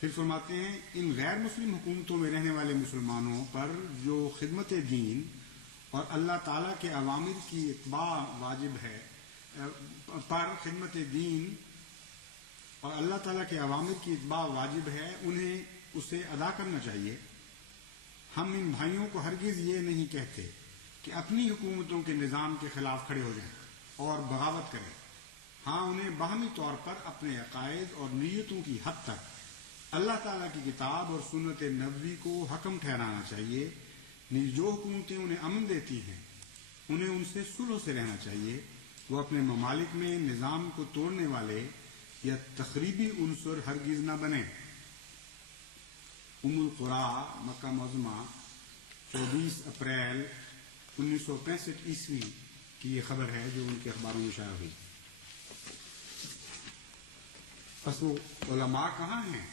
پھر فرماتے ہیں ان غیر مسلم حکومتوں میں رہنے والے مسلمانوں پر جو خدمت دین اور اللہ تعالیٰ کے اوامر کی اتباع واجب ہے خدمت دین اور اللہ تعالیٰ کے اوامر کی اتباع واجب ہے، انہیں اسے ادا کرنا چاہیے۔ ہم ان بھائیوں کو ہرگز یہ نہیں کہتے کہ اپنی حکومتوں کے نظام کے خلاف کھڑے ہو جائیں اور بغاوت کریں۔ ہاں، انہیں باہمی طور پر اپنے عقائد اور نیتوں کی حد تک اللہ تعالیٰ کی کتاب اور سنت نبوی کو حکم ٹھہرانا چاہیے۔ جو حکومتیں انہیں امن دیتی ہیں انہیں ان سے صلح سے رہنا چاہیے۔ وہ اپنے ممالک میں نظام کو توڑنے والے یا تخریبی عنصر ہرگز نہ بنیں۔ ام القرا، مکہ معظمہ، 24 اپریل 1965 عیسوی کی یہ خبر ہے جو ان کے اخباروں میں شائع ہوئی۔ پس وہ علماء کہاں ہیں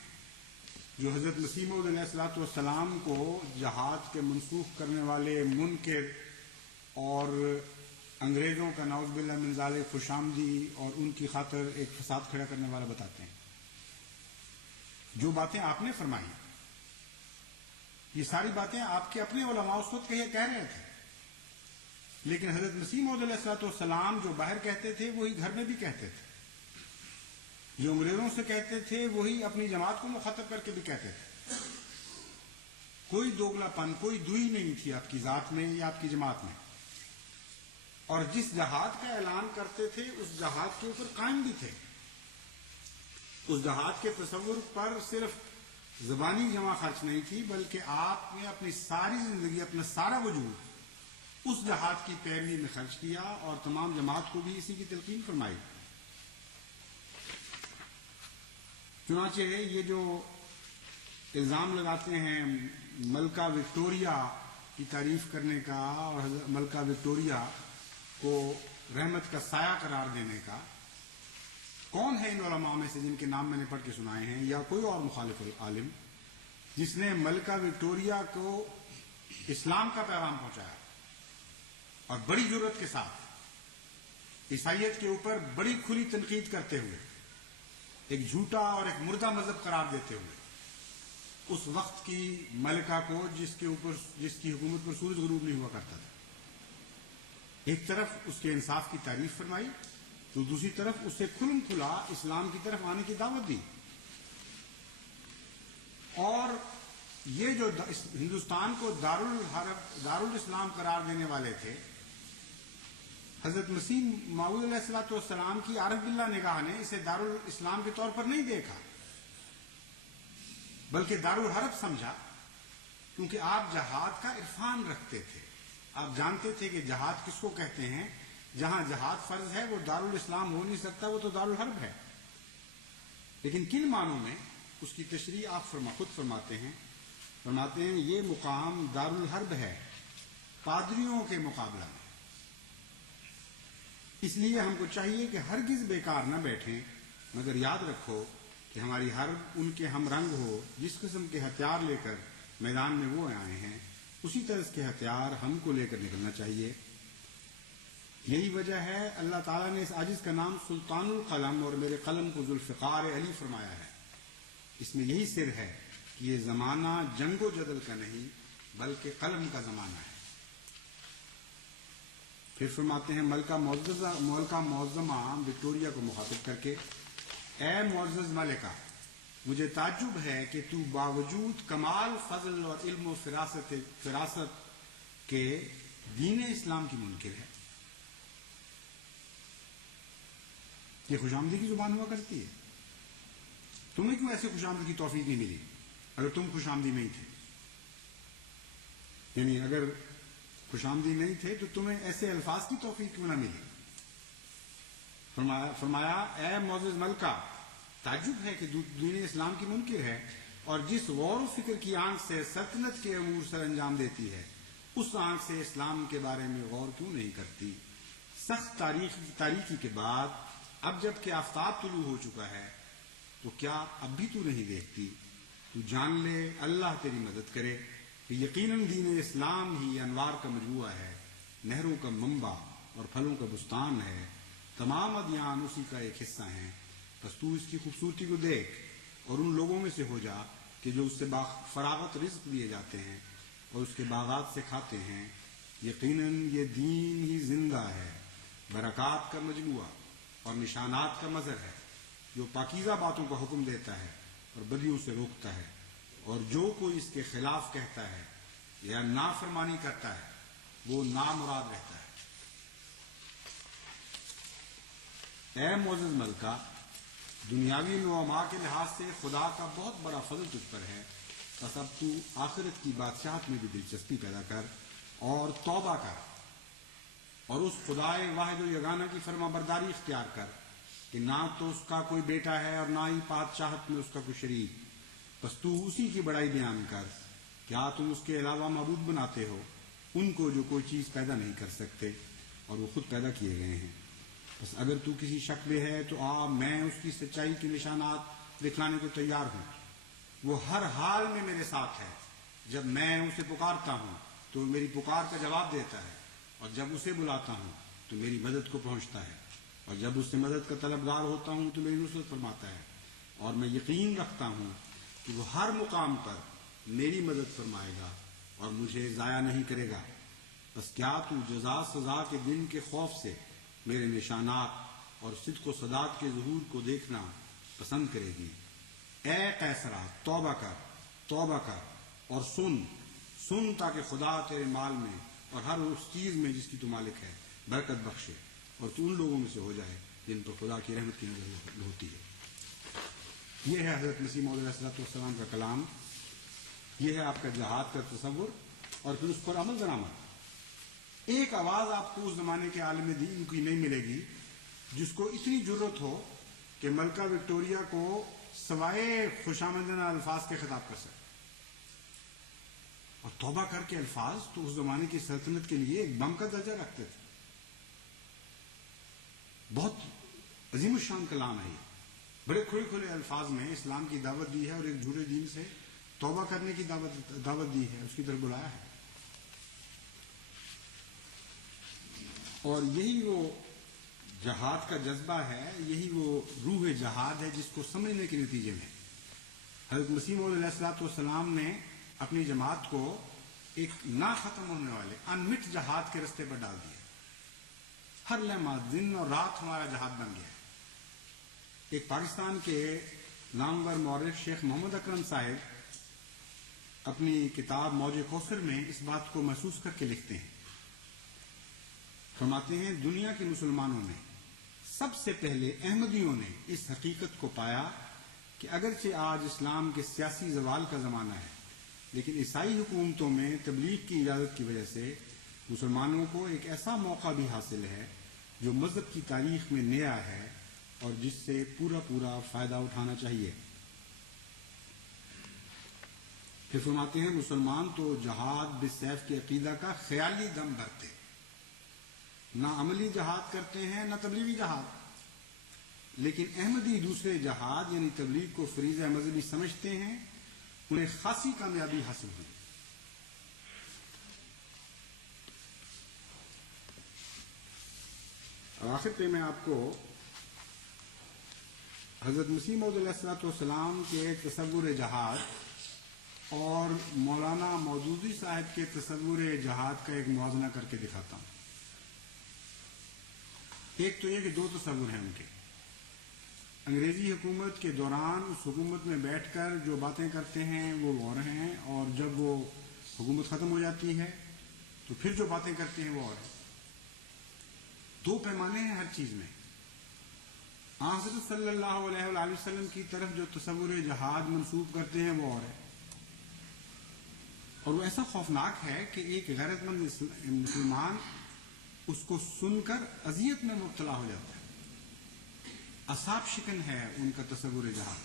جو حضرت مسیح موعود علیہ الصلوۃ والسلام کو جہاد کے منسوخ کرنے والے منکر اور انگریزوں کا نعوذ باللہ من ذالک خوش آمدی اور ان کی خاطر ایک فساد کھڑا کرنے والا بتاتے ہیں؟ جو باتیں آپ نے فرمائی، یہ ساری باتیں آپ کے اپنے علماء اس وقت کہہ رہے تھے، لیکن حضرت مسیح موعود علیہ الصلوۃ والسلام جو باہر کہتے تھے وہی گھر میں بھی کہتے تھے، جو انگریزوں سے کہتے تھے وہی اپنی جماعت کو مخاطب کر کے بھی کہتے تھے۔ کوئی دوگلا پن، کوئی دوئی نہیں تھی آپ کی ذات میں یا آپ کی جماعت میں، اور جس جہاد کا اعلان کرتے تھے اس جہاد کے اوپر قائم بھی تھے۔ اس جہاد کے تصور پر صرف زبانی جمع خرچ نہیں تھی، بلکہ آپ نے اپنی ساری زندگی، اپنا سارا وجود اس جہاد کی پیروی میں خرچ کیا اور تمام جماعت کو بھی اسی کی تلقین فرمائی۔ چنانچہ یہ جو الزام لگاتے ہیں ملکہ وکٹوریہ کی تعریف کرنے کا اور ملکہ وکٹوریہ کو رحمت کا سایہ قرار دینے کا، کون ہے ان علماء میں سے جن کے نام میں نے پڑھ کے سنائے ہیں یا کوئی اور مخالف عالم جس نے ملکہ وکٹوریہ کو اسلام کا پیغام پہنچایا اور بڑی جرأت کے ساتھ عیسائیت کے اوپر بڑی کھلی تنقید کرتے ہوئے، ایک جھوٹا اور ایک مردہ مذہب قرار دیتے ہوئے اس وقت کی ملکہ کو جس کی حکومت پر سورج غروب نہیں ہوا کرتا تھا، ایک طرف اس کے انصاف کی تعریف فرمائی تو دوسری طرف اس سے کھلم کھلا اسلام کی طرف آنے کی دعوت دی۔ اور یہ جو ہندوستان کو دارالاسلام قرار دینے والے تھے، حضرت مسیح موعود علیہ الصلوۃ والسلام کی عارف باللہ نگاہ نے اسے دارالاسلام کے طور پر نہیں دیکھا بلکہ دارالحرب سمجھا، کیونکہ آپ جہاد کا عرفان رکھتے تھے۔ آپ جانتے تھے کہ جہاد کس کو کہتے ہیں، جہاں جہاد فرض ہے وہ دارالاسلام ہو نہیں سکتا، وہ تو دارالحرب ہے۔ لیکن کن معنوں میں اس کی تشریح آپ خود فرماتے ہیں یہ مقام دارالحرب ہے پادریوں کے مقابلہ میں۔ اس لیے ہم کو چاہیے کہ ہرگز بیکار نہ بیٹھیں، مگر یاد رکھو کہ ہماری حرب ان کے ہم رنگ ہو، جس قسم کے ہتھیار لے کر میدان میں وہ آئے ہیں اسی طرح کے ہتھیار ہم کو لے کر نکلنا چاہیے۔ یہی وجہ ہے اللہ تعالیٰ نے اس عاجز کا نام سلطان القلم اور میرے قلم کو ذوالفقار علی فرمایا ہے۔ اس میں یہی سر ہے کہ یہ زمانہ جنگ و جدل کا نہیں بلکہ قلم کا زمانہ ہے۔ پھر فرماتے ہیں ملکہ معظمہ وکٹوریہ کو مخاطب کر کے، اے معزز ملکہ، مجھے تعجب ہے کہ تو باوجود کمال فضل اور علم و فراست کے دین اسلام کی منکر ہے۔ یہ خوش آمدی کی زبان ہوا کرتی ہے؟ تمہیں کیوں ایسے خوش آمدی کی توفیق نہیں ملی اگر تم خوش آمدی نہیں تھے؟ یعنی اگر خوش آمدی نہیں تھے تو تمہیں ایسے الفاظ کی توفیق کیوں نہ ملی؟ فرمایا اے معزز ملکہ، تعجب ہے کہ دین اسلام کی منکر ہے اور جس غور و فکر کی آنکھ سے سلطنت کے امور سر انجام دیتی ہے اس آنکھ سے اسلام کے بارے میں غور کیوں نہیں کرتی؟ سخت تاریخی کے بعد اب جب کہ آفتاب طلوع ہو چکا ہے تو کیا اب بھی تو نہیں دیکھتی؟ تو جان لے اللہ تیری مدد کرے کہ یقیناً دین اسلام ہی انوار کا مجموعہ ہے، نہروں کا منبع اور پھلوں کا بستان ہے، تمام ادیان اسی کا ایک حصہ ہیں۔ بس تو اس کی خوبصورتی کو دیکھ اور ان لوگوں میں سے ہو جا کہ جو اس سے فراغت رزق دیے جاتے ہیں اور اس کے باغات سے کھاتے ہیں. یقیناً یہ دین ہی زندہ ہے، برکات کا مجموعہ اور نشانات کا مظہر ہے، جو پاکیزہ باتوں کا حکم دیتا ہے اور بدیوں سے روکتا ہے، اور جو کوئی اس کے خلاف کہتا ہے یا نافرمانی کرتا ہے وہ نامراد رہتا ہے. اے معزز ملکہ، دنیاوی نعما کے لحاظ سے خدا کا بہت بڑا فضل تجھ پر ہے، بس اب تو آخرت کی بادشاہت میں بھی دلچسپی پیدا کر اور توبہ کر، اور اس خدائے واحد و یگانہ کی فرما برداری اختیار کر کہ نہ تو اس کا کوئی بیٹا ہے اور نہ ہی بادشاہت میں اس کا کوئی شریک. بس تو اسی کی بڑائی بیان کر. کیا تم اس کے علاوہ معبود بناتے ہو ان کو جو کوئی چیز پیدا نہیں کر سکتے اور وہ خود پیدا کیے گئے ہیں؟ بس اگر تو کسی شک میں ہے تو میں اس کی سچائی کے نشانات دکھلانے کو تیار ہوں. وہ ہر حال میں میرے ساتھ ہے. جب میں اسے پکارتا ہوں تو وہ میری پکار کا جواب دیتا ہے، اور جب اسے بلاتا ہوں تو میری مدد کو پہنچتا ہے، اور جب اس سے مدد کا طلبگار ہوتا ہوں تو میری نصرت فرماتا ہے. اور میں یقین رکھتا ہوں کہ وہ ہر مقام پر میری مدد فرمائے گا اور مجھے ضائع نہیں کرے گا. بس کیا تو جزا سزا کے دن کے خوف سے میرے نشانات اور صدق و صداقت کے ظہور کو دیکھنا پسند کرے گی؟ اے قیصرہ، توبہ کر اور سن تاکہ خدا تیرے مال میں اور ہر اس چیز میں جس کی تو مالک ہے برکت بخشے، اور تو ان لوگوں میں سے ہو جائے جن پر خدا کی رحمت کی نظر ہوتی ہے. یہ ہے حضرت مسیح موعود علیہ السلام کا کلام. یہ ہے آپ کا جہاد کا تصور اور پھر اس پر عمل درآمد. ایک آواز آپ کو اس زمانے کے عالم دین کی نہیں ملے گی جس کو اتنی جرت ہو کہ ملکہ وکٹوریہ کو سوائے خوشامدانہ الفاظ کے خطاب کر سکے. اور توبہ کر کے الفاظ تو اس زمانے کی سلطنت کے لیے ایک بم کا درجہ رکھتے تھے. بہت عظیم الشان کلام ہے. بڑے کھلے الفاظ میں اسلام کی دعوت دی ہے اور ایک جھوٹے دین سے توبہ کرنے کی دعوت دی ہے، اس کی طرف بلایا ہے. اور یہی وہ جہاد کا جذبہ ہے، یہی وہ روح جہاد ہے جس کو سمجھنے کے نتیجے میں حضرت مسیح موعود علیہ السلام نے اپنی جماعت کو ایک نہ ختم ہونے والے انمٹ جہاد کے رستے پر ڈال دیا. ہر لمحہ دن اور رات ہمارا جہاد بن گیا. ایک پاکستان کے نامور مورخ شیخ محمد اکرم صاحب اپنی کتاب موج کوثر میں اس بات کو محسوس کر کے لکھتے ہیں. فرماتے ہیں دنیا کے مسلمانوں نے سب سے پہلے احمدیوں نے اس حقیقت کو پایا کہ اگرچہ آج اسلام کے سیاسی زوال کا زمانہ ہے، لیکن عیسائی حکومتوں میں تبلیغ کی اجازت کی وجہ سے مسلمانوں کو ایک ایسا موقع بھی حاصل ہے جو مذہب کی تاریخ میں نیا ہے اور جس سے پورا فائدہ اٹھانا چاہیے. پھر فرماتے ہیں مسلمان تو جہاد بالسیف کے عقیدہ کا خیالی دم بھرتے، نہ عملی جہاد کرتے ہیں نہ تبلیغی جہاد. لیکن احمدی دوسرے جہاد یعنی تبلیغ کو فریضہ مذہبی سمجھتے ہیں، انہیں خاصی کامیابی حاصل ہوئی. اور آخر پہ میں آپ کو حضرت مسیح موعود علیہ السلام کے تصور جہاد اور مولانا مودودی صاحب کے تصور جہاد کا ایک موازنہ کر کے دکھاتا ہوں. ایک تو یہ کہ دو تصور ہیں ان کے. انگریزی حکومت کے دوران اس حکومت میں بیٹھ کر جو باتیں کرتے ہیں وہ اور ہیں، اور جب وہ حکومت ختم ہو جاتی ہے تو پھر جو باتیں کرتے ہیں وہ اور ہیں. دو پیمانے ہیں ہر چیز میں. حضرت صلی اللہ علیہ وآلہ وسلم کی طرف جو تصور جہاد منسوب کرتے ہیں وہ اور ہے، اور وہ ایسا خوفناک ہے کہ ایک غیرت مند مسلمان اس کو سن کر اذیت میں مبتلا ہو جاتا ہے. اعصاب شکن ہے ان کا تصور جہاد.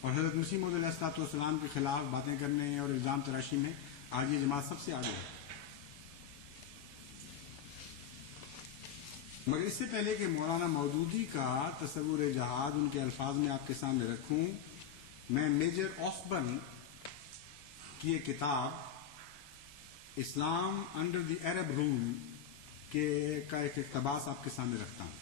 اور حضرت مسیح موعود علیہ السلام کے خلاف باتیں کرنے اور الزام تراشی میں آج یہ جماعت سب سے آگے ہے. مگر اس سے پہلے کہ مولانا مودودی کا تصور جہاد ان کے الفاظ میں آپ کے سامنے رکھوں، میں میجر آسبرن کی ایک کتاب اسلام انڈر دی عرب رول کا ایک اقتباس آپ کے سامنے رکھتا ہوں.